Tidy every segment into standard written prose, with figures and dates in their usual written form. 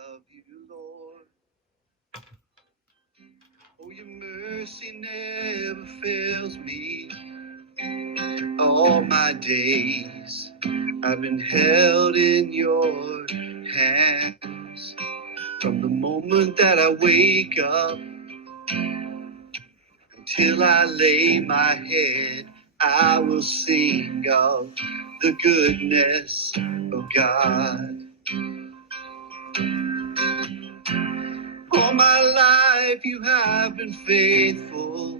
love you, Lord. Oh, your mercy never fails me. All my days I've been held in your hands. From the moment that I wake up until I lay my head, I will sing of the goodness of God. All my life you have been faithful.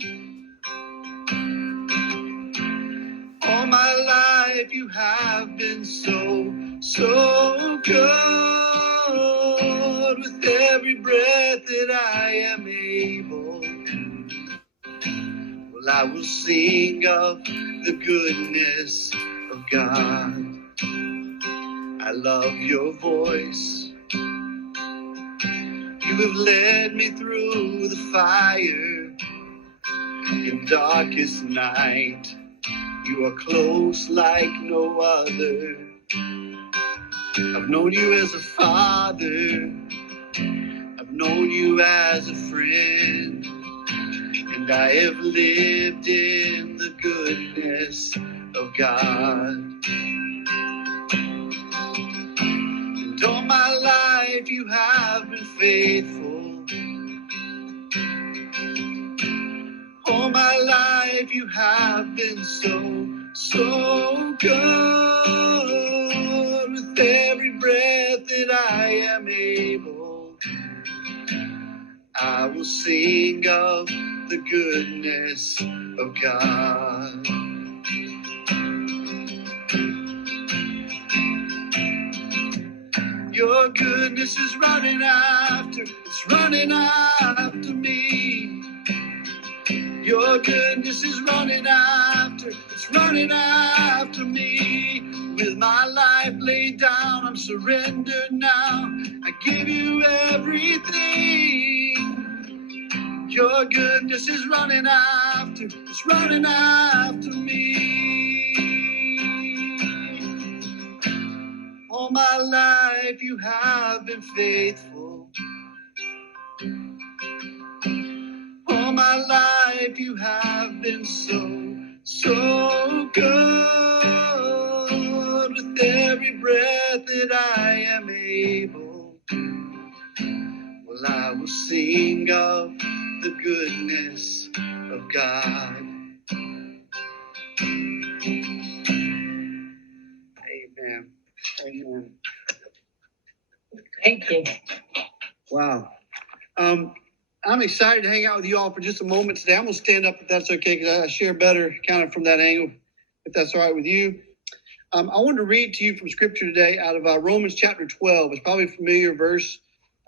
All my life you have been so, so good. With every breath that I am able, well, I will sing of the goodness of God. I love your voice. You have led me through the fire in darkest night. You are close like no other. I've known you as a father. I've known you as a friend. And I have lived in the goodness of God. And all my life you have been faithful. All my life you have been so, so good. With every breath that I am able, I will sing of the goodness of God. Your goodness is running after, it's running after me. Your goodness is running after, it's running after me. With my life laid down, I'm surrendered now. I give you everything. Your goodness is running after, it's running after me. All my life you have been faithful. All my life you have been so, so good. With every breath that I am able, well, I will sing of the goodness of God. Amen. Amen. Thank you. Wow. I'm excited to hang out with you all for just a moment today. I'm going to stand up if that's okay, because I share better kind of from that angle, if that's all right with you. I wanted to read to you from Scripture today out of Romans chapter 12. It's probably a familiar verse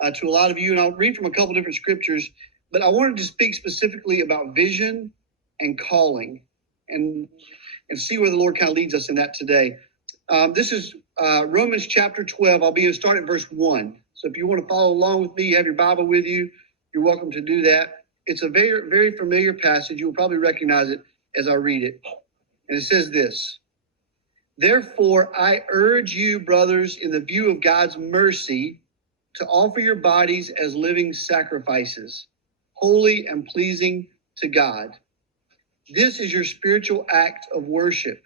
to a lot of you, and I'll read from a couple different scriptures. But I wanted to speak specifically about vision and calling, and see where the Lord kind of leads us in that today. This is Romans chapter 12. I'll be going to start at verse 1. So if you want to follow along with me, you have your Bible with you, you're welcome to do that. It's a very, very familiar passage. You'll probably recognize it as I read it. And it says this: Therefore, I urge you, brothers, in the view of God's mercy, to offer your bodies as living sacrifices, holy and pleasing to God. This is your spiritual act of worship.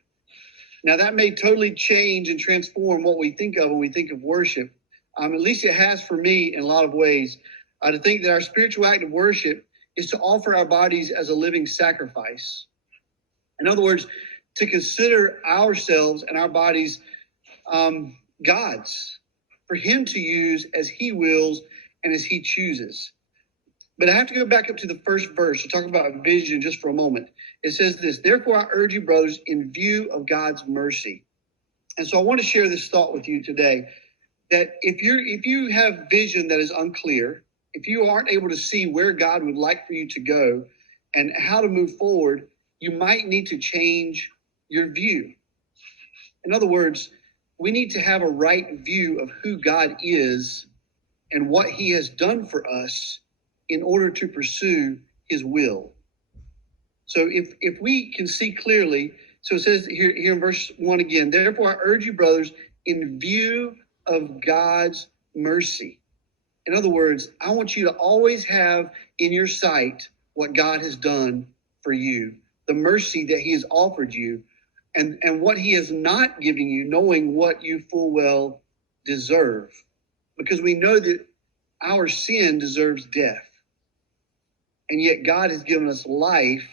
Now, that may totally change and transform what we think of when we think of worship. At least it has for me in a lot of ways. To think that our spiritual act of worship is to offer our bodies as a living sacrifice. In other words, to consider ourselves and our bodies God's, for him to use as he wills and as he chooses. But I have to go back up to the first verse to talk about vision just for a moment. It says this: Therefore I urge you, brothers, in view of God's mercy. And so I want to share this thought with you today, that if you have vision that is unclear, if you aren't able to see where God would like for you to go and how to move forward, you might need to change your view. In other words, we need to have a right view of who God is and what he has done for us in order to pursue his will. So if we can see clearly, so it says here in verse 1 again, therefore I urge you, brothers, in view of God's mercy. In other words, I want you to always have in your sight what God has done for you, the mercy that he has offered you, and what he is not giving you, knowing what you full well deserve. Because we know that our sin deserves death. And yet God has given us life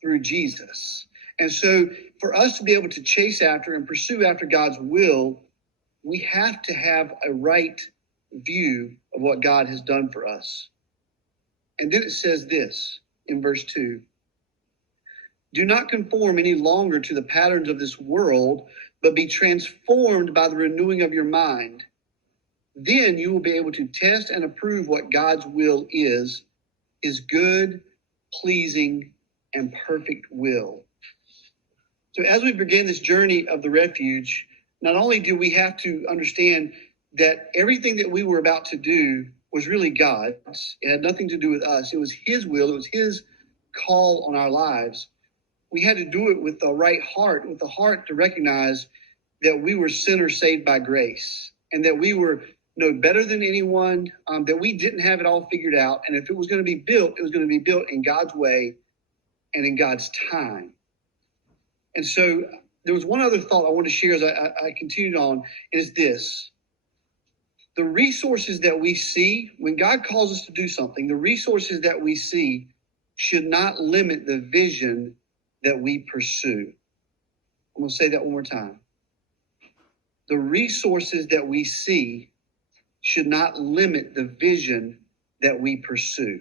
through Jesus. And so for us to be able to chase after and pursue after God's will, we have to have a right view of what God has done for us. And then it says this in verse 2. Do not conform any longer to the patterns of this world, but be transformed by the renewing of your mind. Then you will be able to test and approve what God's will is good, pleasing, and perfect will. So as we begin this journey of the refuge, not only do we have to understand that everything that we were about to do was really God's. It had nothing to do with us. It was his will. It was his call on our lives. We had to do it with the right heart, with the heart to recognize that we were sinners saved by grace and that we were no better than anyone, that we didn't have it all figured out. And if it was going to be built, it was going to be built in God's way and in God's time. And so there was one other thought I want to share as I continued on, is this. The resources that we see, when God calls us to do something, the resources that we see should not limit the vision that we pursue. I'm going to say that one more time. The resources that we see should not limit the vision that we pursue.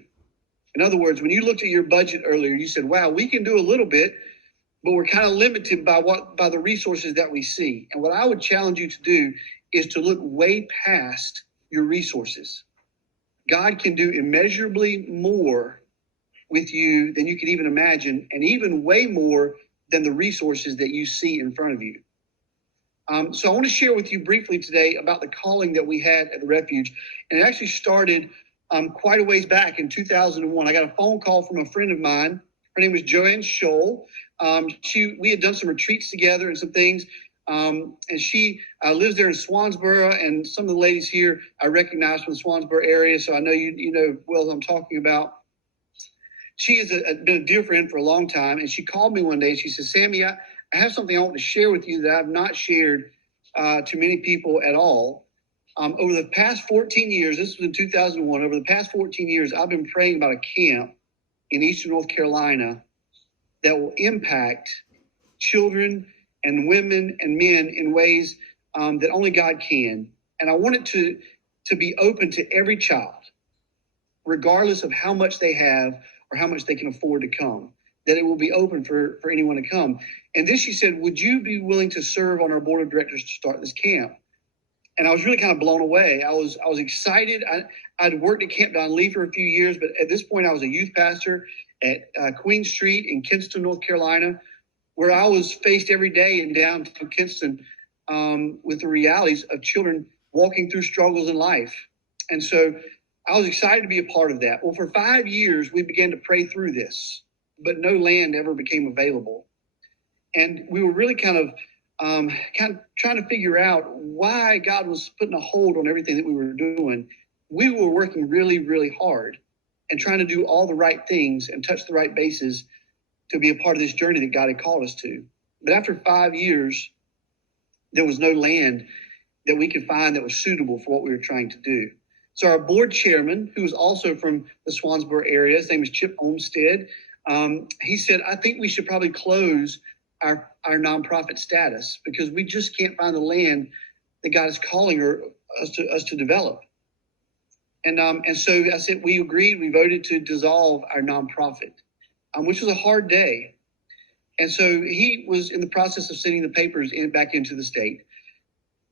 In other words, when you looked at your budget earlier, you said, wow, we can do a little bit, but we're kind of limited by the resources that we see. And what I would challenge you to do is to look way past your resources. God can do immeasurably more with you than you could even imagine, and even way more than the resources that you see in front of you. So I want to share with you briefly today about the calling that we had at the Refuge. And it actually started quite a ways back in 2001. I got a phone call from a friend of mine. Her name was Joanne Scholl. We had done some retreats together and some things. And she lives there in Swansboro, and some of the ladies here I recognize from the Swansboro area, so I know you know well what I'm talking about. She has been a dear friend for a long time, and she called me one day. She said, Sammy, I have something I want to share with you that I've not shared to many people at all. Over the past 14 years, this was in 2001, over the past 14 years, I've been praying about a camp in Eastern North Carolina that will impact children and women and men in ways that only God can. And I want it to be open to every child, regardless of how much they have or how much they can afford to come, that it will be open for anyone to come. And then she said, would you be willing to serve on our board of directors to start this camp? And I was really kind of blown away. I was excited. I'd worked at Camp Don Lee for a few years, but at this point I was a youth pastor at Queen Street in Kinston, North Carolina, where I was faced every day in downtown Kinston with the realities of children walking through struggles in life. And so I was excited to be a part of that. Well, for 5 years, we began to pray through this, but no land ever became available. And we were really kind of trying to figure out why God was putting a hold on everything that we were doing. We were working really, really hard and trying to do all the right things and touch the right bases to be a part of this journey that God had called us to. But after 5 years, there was no land that we could find that was suitable for what we were trying to do. So our board chairman, who was also from the Swansboro area, his name is Chip Olmstead, he said, I think we should probably close our nonprofit status because we just can't find the land that God is calling us to develop. And so I said, we agreed, we voted to dissolve our nonprofit, which was a hard day. And so he was in the process of sending the papers back into the state.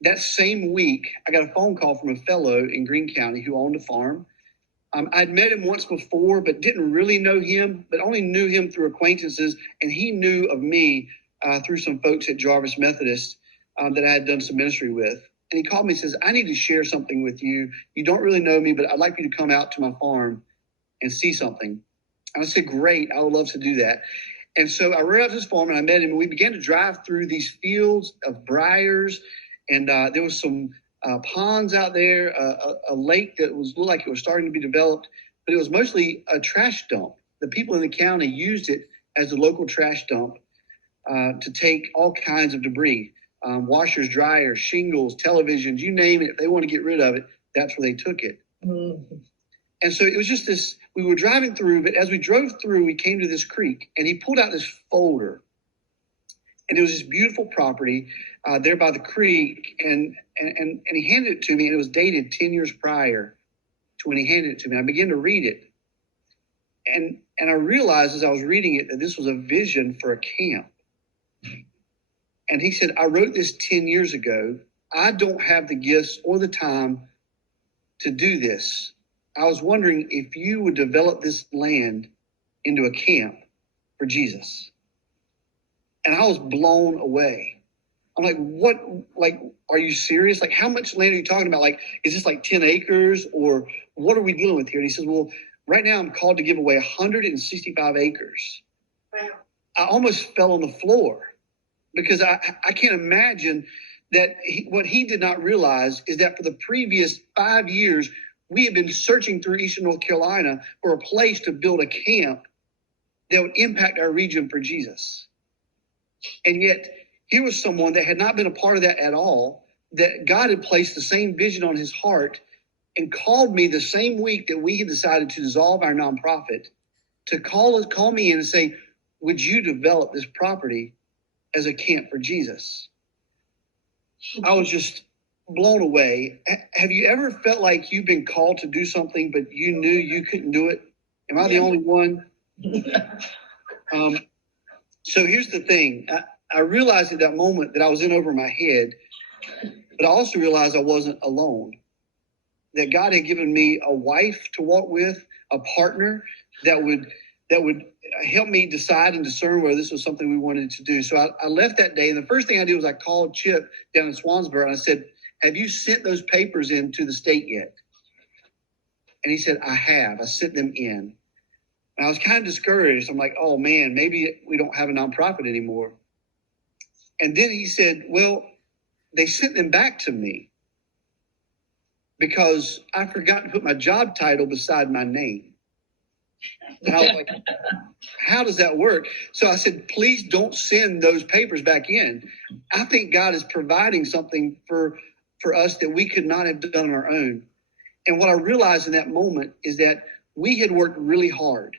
That same week, I got a phone call from a fellow in Greene County who owned a farm. I'd met him once before, but didn't really know him, but only knew him through acquaintances. And he knew of me through some folks at Jarvis Methodist that I had done some ministry with. And he called me and says, I need to share something with you. You don't really know me, but I'd like you to come out to my farm and see something. And I said, great, I would love to do that. And so I rode out to his farm and I met him, and we began to drive through these fields of briars. And there was some ponds out there, a lake that looked like it was starting to be developed, but it was mostly a trash dump. The people in the county used it as a local trash dump to take all kinds of debris, washers, dryers, shingles, televisions, you name it. If they want to get rid of it, that's where they took it. Mm-hmm. And so it was just this, we were driving through, but as we drove through, we came to this creek, and he pulled out this folder. And it was this beautiful property there by the creek, and he handed it to me, and it was dated 10 years prior to when he handed it to me. I began to read it, and I realized as I was reading it that this was a vision for a camp. And he said, I wrote this 10 years ago. I don't have the gifts or the time to do this. I was wondering if you would develop this land into a camp for Jesus. And I was blown away. I'm like, what? Like, are you serious? Like, how much land are you talking about? Like, is this like 10 acres or what are we dealing with here? And he says, well, right now I'm called to give away 165 acres. Wow. I almost fell on the floor because I can't imagine that what he did not realize is that for the previous 5 years, we had been searching through Eastern North Carolina for a place to build a camp that would impact our region for Jesus. And yet, here was someone that had not been a part of that at all, that God had placed the same vision on his heart and called me the same week that we had decided to dissolve our nonprofit to call me in and say, would you develop this property as a camp for Jesus? I was just blown away. Have you ever felt like you've been called to do something, but you knew you couldn't do it? Am I the only one? So here's the thing. I realized at that moment that I was in over my head, but I also realized I wasn't alone. That God had given me a wife to walk with, a partner that would help me decide and discern whether this was something we wanted to do. So I left that day, and the first thing I did was I called Chip down in Swansboro, and I said, have you sent those papers in to the state yet? And he said, I have. I sent them in. And I was kind of discouraged. I'm like, oh, man, maybe we don't have a nonprofit anymore. And then he said, well, they sent them back to me because I forgot to put my job title beside my name. And I was like, how does that work? So I said, please don't send those papers back in. I think God is providing something for us that we could not have done on our own. And what I realized in that moment is that we had worked really hard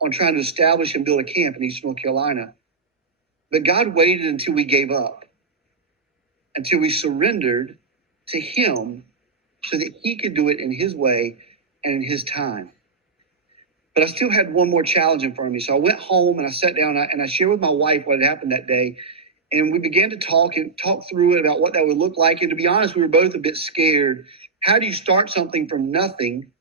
on trying to establish and build a camp in Eastern North Carolina. But God waited until we gave up, until we surrendered to him so that he could do it in his way and in his time. But I still had one more challenge in front of me. So I went home and I sat down and I shared with my wife what had happened that day. And we began to talk through it about what that would look like. And to be honest, we were both a bit scared. How do you start something from nothing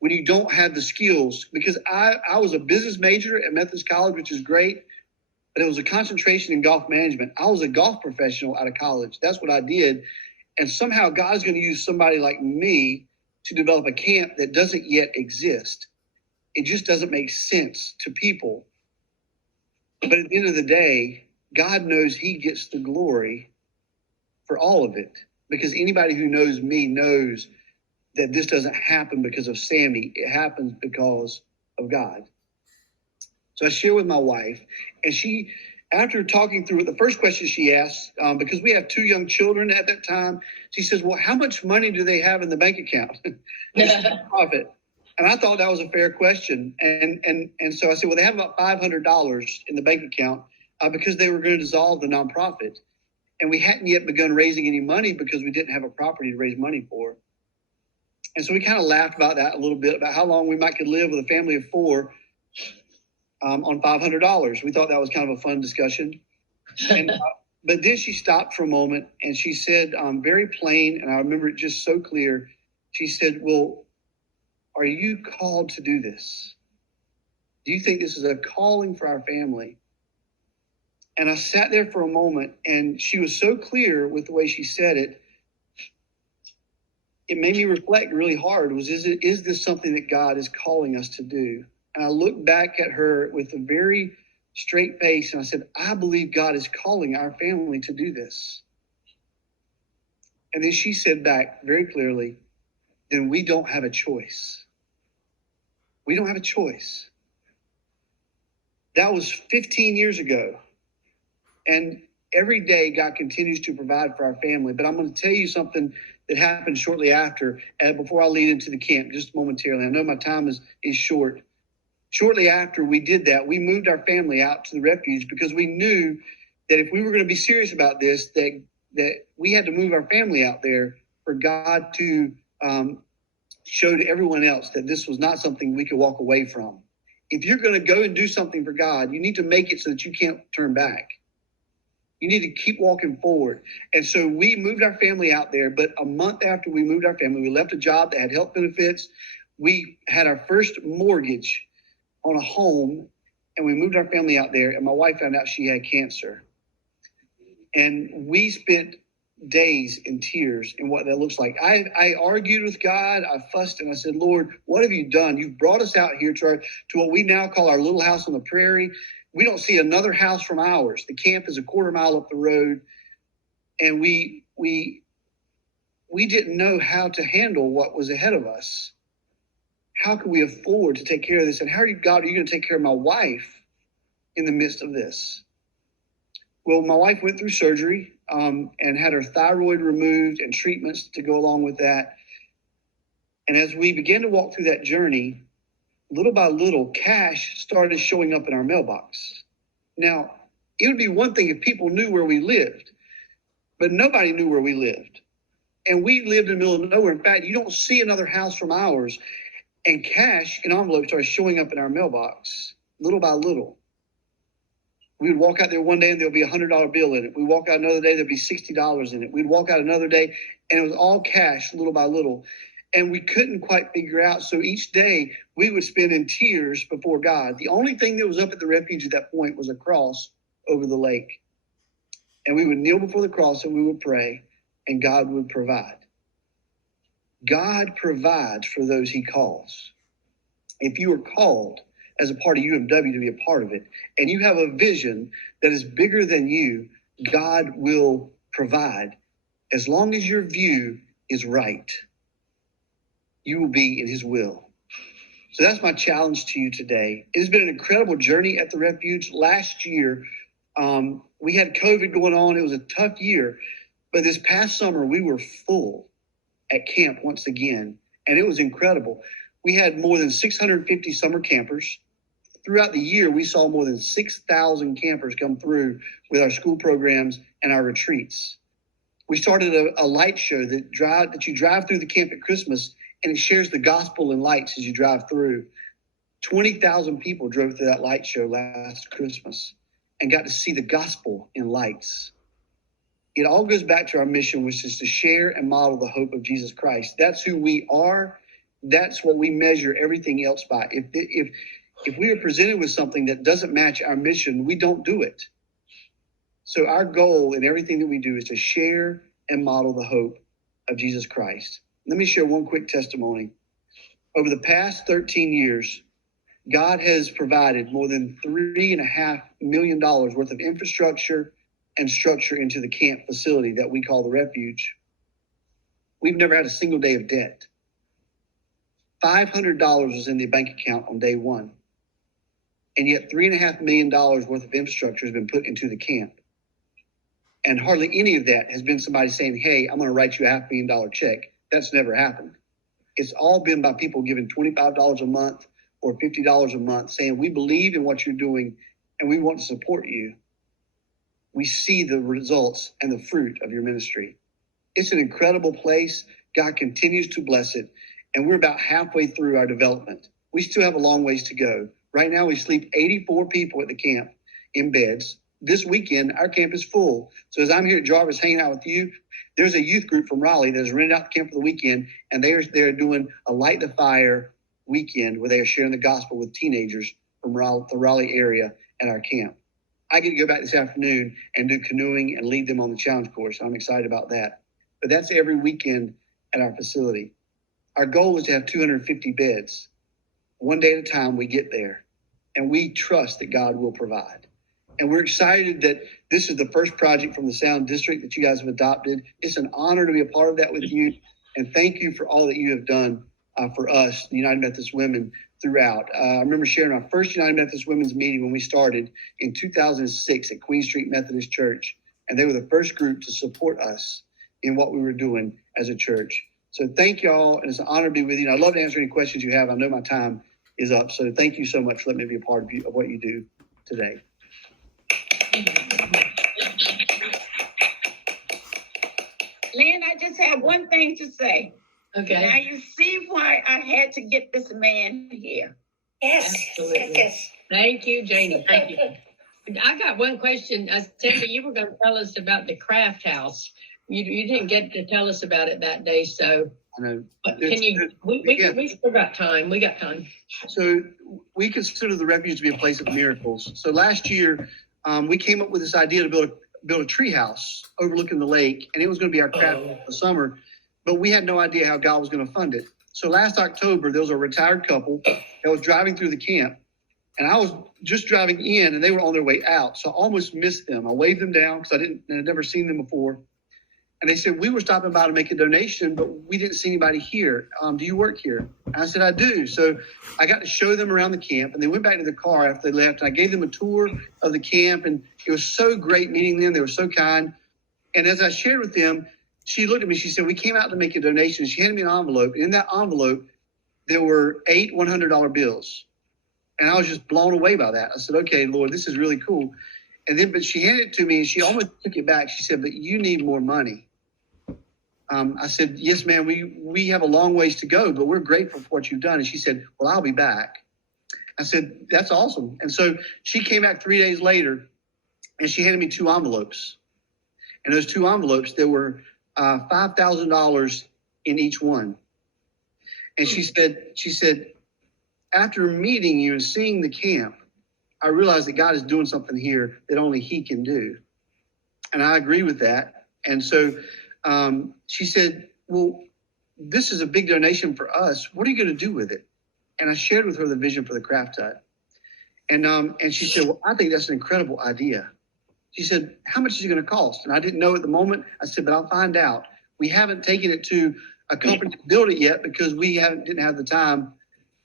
when you don't have the skills? Because I was a business major at Methodist College, which is great, but it was a concentration in golf management. I was a golf professional out of college. That's what I did. And somehow God's going to use somebody like me to develop a camp that doesn't yet exist. It just doesn't make sense to people. But at the end of the day, God knows he gets the glory for all of it, because anybody who knows me knows that this doesn't happen because of Sammy. It happens because of God. So I share with my wife, and she, after talking through it, the first question she asked, because we have 2 young children at that time, she says, well, how much money do they have in the bank account? Profit. And I thought that was a fair question. And so I said, well, they have about $500 in the bank account because they were going to dissolve the nonprofit. And we hadn't yet begun raising any money because we didn't have a property to raise money for. And so we kind of laughed about that a little bit, about how long we could live with a family of 4 on $500. We thought that was kind of a fun discussion. And, but then she stopped for a moment and she said, very plain, and I remember it just so clear. She said, well, are you called to do this? Do you think this is a calling for our family? And I sat there for a moment, and she was so clear with the way she said it. It made me reflect really hard. Is this something that God is calling us to do? And I looked back at her with a very straight face, and I said, I believe God is calling our family to do this. And then she said back very clearly, then we don't have a choice. We don't have a choice. That was 15 years ago. And every day God continues to provide for our family. But I'm going to tell you something that happened shortly after, before I lead into the camp, just momentarily. I know my time is short. Shortly after we did that, we moved our family out to the Refuge because we knew that if we were going to be serious about this, that we had to move our family out there for God to show to everyone else that this was not something we could walk away from. If you're going to go and do something for God, you need to make it so that you can't turn back. You need to keep walking forward. And so we moved our family out there, but a month after we moved our family, we left a job that had health benefits. We had our first mortgage on a home, and we moved our family out there, and my wife found out she had cancer. And we spent days in tears in what that looks like. I argued with God. I fussed and I said, Lord, what have you done? You've brought us out here to what we now call our little house on the prairie. We don't see another house from ours. The camp is a quarter mile up the road. And we didn't know how to handle what was ahead of us. How can we afford to take care of this? And God, are you going to take care of my wife in the midst of this? Well, my wife went through surgery and had her thyroid removed and treatments to go along with that. And as we began to walk through that journey, little by little, cash started showing up in our mailbox. Now, it would be one thing if people knew where we lived, but nobody knew where we lived. And we lived in the middle of nowhere. In fact, you don't see another house from ours. And cash in envelopes started showing up in our mailbox, little by little. We would walk out there one day and there'll be $100 bill in it. We'd walk out another day, there'd be $60 in it. We'd walk out another day and it was all cash, little by little. And we couldn't quite figure out. So each day we would spend in tears before God. The only thing that was up at the Refuge at that point was a cross over the lake. And we would kneel before the cross and we would pray, and God would provide. God provides for those he calls. If you are called as a part of UMW to be a part of it, and you have a vision that is bigger than you, God will provide. As long as your view is right, you will be in his will. So that's my challenge to you today. It has been an incredible journey at the Refuge. Last year, we had COVID going on. It was a tough year. But this past summer, we were full at camp once again, and it was incredible. We had more than 650 summer campers. Throughout the year, we saw more than 6,000 campers come through with our school programs and our retreats. We started a light show that you drive through the camp at Christmas, and it shares the gospel in lights as you drive through. 20,000 people drove through that light show last Christmas and got to see the gospel in lights. It all goes back to our mission, which is to share and model the hope of Jesus Christ. That's who we are. That's what we measure everything else by. If we are presented with something that doesn't match our mission, we don't do it. So our goal in everything that we do is to share and model the hope of Jesus Christ. Let me share one quick testimony. Over the past 13 years, God has provided more than $3.5 million worth of infrastructure and structure into the camp facility that we call the Refuge. We've never had a single day of debt. $500 was in the bank account on day one. And yet $3.5 million worth of infrastructure has been put into the camp. And hardly any of that has been somebody saying, hey, I'm going to write you a $500,000 check. That's never happened. It's all been by people giving $25 a month or $50 a month saying, we believe in what you're doing and we want to support you. We see the results and the fruit of your ministry. It's an incredible place. God continues to bless it. And we're about halfway through our development. We still have a long ways to go. Right now, we sleep 84 people at the camp in beds. This weekend, our camp is full. So as I'm here at Jarvis hanging out with you, there's a youth group from Raleigh that has rented out the camp for the weekend, and they're doing a Light the Fire weekend where they are sharing the gospel with teenagers from the Raleigh area at our camp. I get to go back this afternoon and do canoeing and lead them on the challenge course. I'm excited about that. But that's every weekend at our facility. Our goal is to have 250 beds. One day at a time, we get there, and we trust that God will provide. And we're excited that this is the first project from the Sound District that you guys have adopted. It's an honor to be a part of that with you. And thank you for all that you have done for us, the United Methodist Women, throughout. I remember sharing our first United Methodist Women's meeting when we started in 2006 at Queen Street Methodist Church. And they were the first group to support us in what we were doing as a church. So thank y'all, and it's an honor to be with you. And I'd love to answer any questions you have. I know my time is up. So thank you so much for letting me be a part of what you do today. Lynn, I just have one thing to say. Okay. Now you see why I had to get this man here. Yes. Absolutely. Yes. Thank you, Janie. Thank you. I got one question. Sammy, you were going to tell us about the craft house. You didn't get to tell us about it that day, so. I know. But can you? We still got time. We got time. So we consider the Refuge to be a place of miracles. So last year, we came up with this idea to build a tree house overlooking the lake, and it was going to be our craft for the summer, but we had no idea how God was going to fund it. So last October, there was a retired couple that was driving through the camp, and I was just driving in, and they were on their way out. So I almost missed them. I waved them down because I'd never seen them before. And they said, we were stopping by to make a donation, but we didn't see anybody here. Do you work here? And I said, I do. So I got to show them around the camp, and they went back to the car after they left. And I gave them a tour of the camp, and it was so great meeting them. They were so kind. And as I shared with them, she looked at me. She said, we came out to make a donation. She handed me an envelope. And in that envelope, there were 8 $100 bills. And I was just blown away by that. I said, okay, Lord, this is really cool. And then, but she handed it to me, and she almost took it back. She said, but you need more money. I said, yes, ma'am, we have a long ways to go, but we're grateful for what you've done. And she said, well, I'll be back. I said, that's awesome. And so she came back 3 days later, and she handed me 2 envelopes. And those 2 envelopes, there were $5,000 in each one. And she said, after meeting you and seeing the camp, I realized that God is doing something here that only he can do. And I agree with that. And so she said, well, this is a big donation for us. What are you going to do with it? And I shared with her the vision for the craft hut. And she said, well, I think that's an incredible idea. She said, how much is it going to cost? And I didn't know at the moment. I said, but I'll find out. We haven't taken it to a company to build it yet because we didn't have the time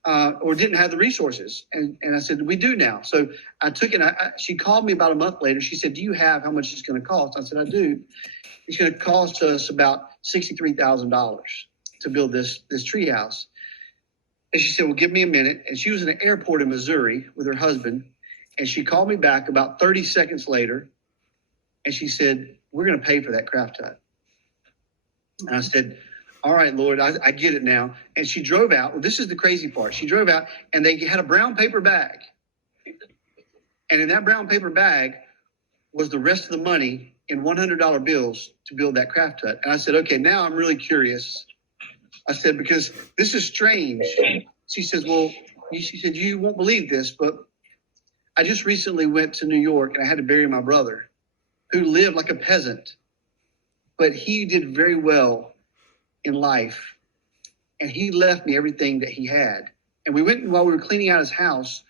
or didn't have the resources. And I said, we do now. So I took it. She called me about a month later. She said, do you have how much it's going to cost? I said, I do. It's going to cost us about $63,000 to build this tree house. And she said, well, give me a minute. And she was in an airport in Missouri with her husband. And she called me back about 30 seconds later. And she said, we're going to pay for that craft hut. And I said, all right, Lord, I get it now. And she drove out. Well, this is the crazy part. She drove out, and they had a brown paper bag. And in that brown paper bag was the rest of the money in $100 bills to build that craft hut. And I said, okay, now I'm really curious. I said, because this is strange. She says, well, she said, you won't believe this, but I just recently went to New York, and I had to bury my brother who lived like a peasant, but he did very well in life. And he left me everything that he had. And we went, while we were cleaning out his house,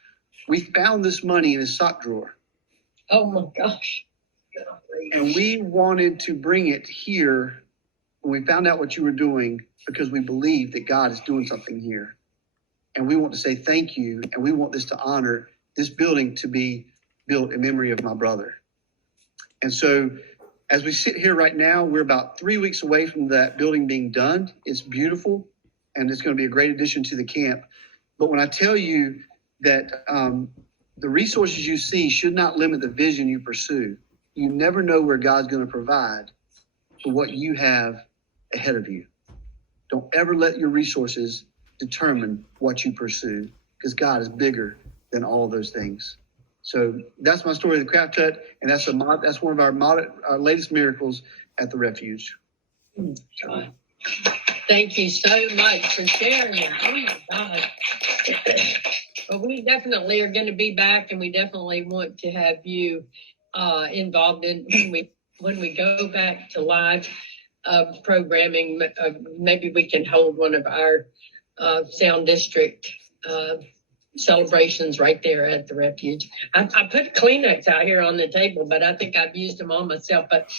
we found this money in his sock drawer. Oh my gosh. And we wanted to bring it here when we found out what you were doing because we believe that God is doing something here. And we want to say thank you. And we want this to honor this building to be built in memory of my brother. And so as we sit here right now, we're about 3 weeks away from that building being done. It's beautiful, and it's going to be a great addition to the camp. But when I tell you that the resources you see should not limit the vision you pursue, you never know where God's going to provide for what you have ahead of you. Don't ever let your resources determine what you pursue, because God is bigger than all those things. So that's my story of the craft hut, and that's one of our latest miracles at the Refuge. Thank you so much for sharing it. Oh my God. Well, we definitely are going to be back, and we definitely want to have you involved in when we go back to live programming. Maybe we can hold one of our Sound District celebrations right there at the Refuge. I put Kleenex out here on the table, but I think I've used them all myself. But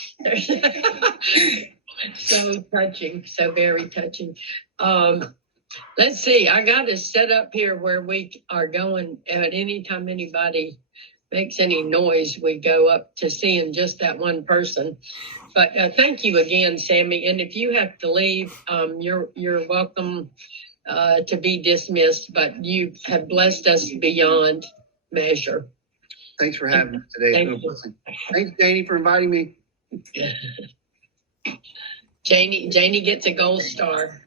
so touching, so very touching. Let's see. I got it set up here where we are going at any time anybody makes any noise, we go up to seeing just that one person. But thank you again, Sammy. And if you have to leave, you're welcome to be dismissed, but you have blessed us beyond measure. Thanks for having me today. Thank you. Thanks, Janie, for inviting me. Janie gets a gold star.